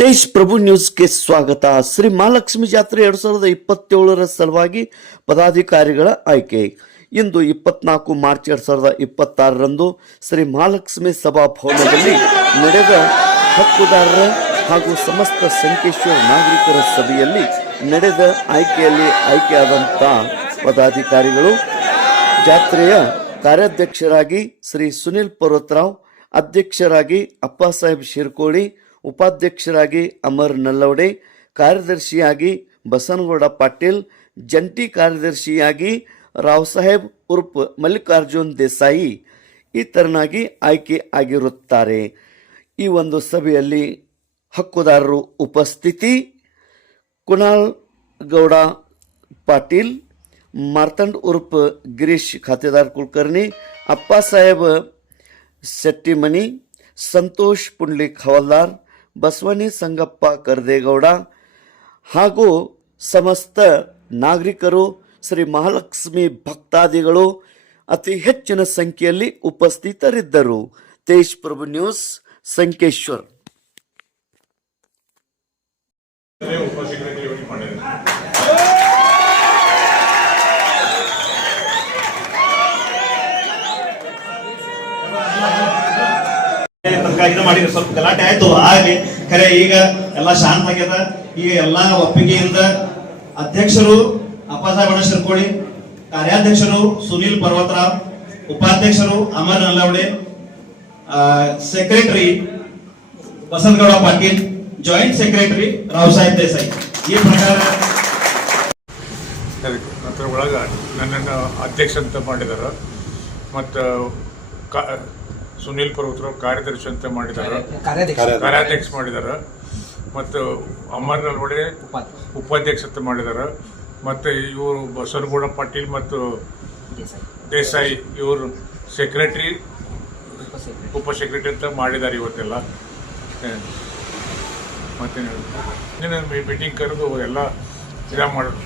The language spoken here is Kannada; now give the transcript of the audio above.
ತೇಜ್ ಪ್ರಭು ನ್ಯೂಸ್ಗೆ ಸ್ವಾಗತ. ಶ್ರೀ ಮಹಾಲಕ್ಷ್ಮಿ ಜಾತ್ರೆ 2027 ಸಲುವಾಗಿ ಪದಾಧಿಕಾರಿಗಳ ಆಯ್ಕೆ. ಇಂದು 24 ಮಾರ್ಚ್ 2026ರಂದು ಶ್ರೀ ಮಹಾಲಕ್ಷ್ಮಿ ಸಭಾಭವನದಲ್ಲಿ ನಡೆದ ಹಕ್ಕುದಾರರ ಹಾಗೂ ಸಮಸ್ತ ಸಂಕೇಶ್ವರ ನಾಗರಿಕರ ಸಭೆಯಲ್ಲಿ ನಡೆದ ಆಯ್ಕೆಯಲ್ಲಿ ಆಯ್ಕೆಯಾದಂಥ ಪದಾಧಿಕಾರಿಗಳು ಜಾತ್ರೆಯ ಕಾರ್ಯಾಧ್ಯಕ್ಷರಾಗಿ ಶ್ರೀ ಸುನಿಲ್ ಪರ್ವತರಾವ್, ಅಧ್ಯಕ್ಷರಾಗಿ ಅಪ್ಪಾಸಾಹೇಬ್ ಶಿರ್ಕೋಳಿ, ಉಪಾಧ್ಯಕ್ಷರಾಗಿ ಅಮರ್ ನಲ್ಲವಡೆ, ಕಾರ್ಯದರ್ಶಿಯಾಗಿ ಬಸನಗೌಡ ಪಾಟೀಲ್, ಜಂಟಿ ಕಾರ್ಯದರ್ಶಿಯಾಗಿ ರಾವ್ ಸಾಹೇಬ್ ಉರ್ಫ್ ಮಲ್ಲಿಕಾರ್ಜುನ್ ದೇಸಾಯಿ ಈ ತರನಾಗಿ ಆಯ್ಕೆ ಆಗಿರುತ್ತಾರೆ. ಈ ಒಂದು ಸಭೆಯಲ್ಲಿ ಹಕ್ಕುದಾರರು ಉಪಸ್ಥಿತಿ: ಕುಣಾಲ್ ಗೌಡ ಪಾಟೀಲ್, ಮಾರ್ತಂಡ್ ಉರ್ಫ್ ಗಿರೀಶ್ ಖಾತೆದಾರ್ ಕುಲಕರ್ಣಿ, ಅಪ್ಪಾಸಾಹೇಬ್ ಶೆಟ್ಟಿಮನಿ, ಸಂತೋಷ್ ಪುಂಡ್ಲಿಕ್ ಹವಲ್ದಾರ್, ಬಸವನಿ ಸಂಗಪ್ಪ ಕರ್ದೇಗೌಡ ಹಾಗೂ ಸಮಸ್ತ ನಾಗರಿಕರು, ಶ್ರೀ ಮಹಾಲಕ್ಷ್ಮಿ ಭಕ್ತಾದಿಗಳು ಅತಿ ಹೆಚ್ಚಿನ ಸಂಖ್ಯೆಯಲ್ಲಿ ಉಪಸ್ಥಿತರಿದ್ದರು. ತೇಜ್ ಪ್ರಭು ನ್ಯೂಸ್, ಸಂಕೇಶ್ವರ್. ಇದು ಮಾಡಿದ್ರೆ ಸ್ವಲ್ಪ ಗಲಾಟೆ ಆಯ್ತು, ಹಾಗೆ ಖರೆ ಈಗ ಎಲ್ಲ ಶಾಂತ ಆಗ್ಯದ. ಈಗ ಎಲ್ಲಾ ಒಪ್ಪಿಗೆಯಿಂದ ಅಧ್ಯಕ್ಷರು ಅಪ್ಪಾಸಾಹೇಬ್ ಶಿರ್ಕೋಳಿ, ಕಾರ್ಯಾಧ್ಯಕ್ಷರು ಸುನೀಲ್ ಪರ್ವತರಾವ್, ಉಪಾಧ್ಯಕ್ಷರು Amar Nallawade, secretary Basanagouda Patil, joint secretary Rao Saheb Desai ಈ ಪ್ರಕಾರ ಅದರ ಒಳಗ ನನ್ನನ್ನು ಅಧ್ಯಕ್ಷ ಅಂತ ಮಾಡಿದಾರೆ. ಮತ್ತು ಸುನೀಲ್ ಪರ್ವತರಾವ್ ಕಾರ್ಯದರ್ಶಿ ಅಂತ ಮಾಡಿದ್ದಾರೆ, ಕಾರ್ಯಾಧ್ಯಕ್ಷ ಮಾಡಿದ್ದಾರೆ. ಮತ್ತು ಅಮರ್ ನಲ್ವಡೆ ಉಪಾಧ್ಯಕ್ಷ ಅಂತ ಮಾಡಿದ್ದಾರೆ. ಮತ್ತು ಇವರು ಬಸನಗೌಡ ಪಾಟೀಲ್ ಮತ್ತು ದೇಸಾಯಿ ಇವರು ಸೆಕ್ರೆಟರಿ, ಉಪ ಸೆಕ್ರೆಟರಿ ಅಂತ ಮಾಡಿದ್ದಾರೆ ಇವತ್ತೆಲ್ಲ. ಮತ್ತೇನು ಮೀಟಿಂಗ್ ಕರೆದು ಎಲ್ಲ ಇದ ಮಾಡೋದು.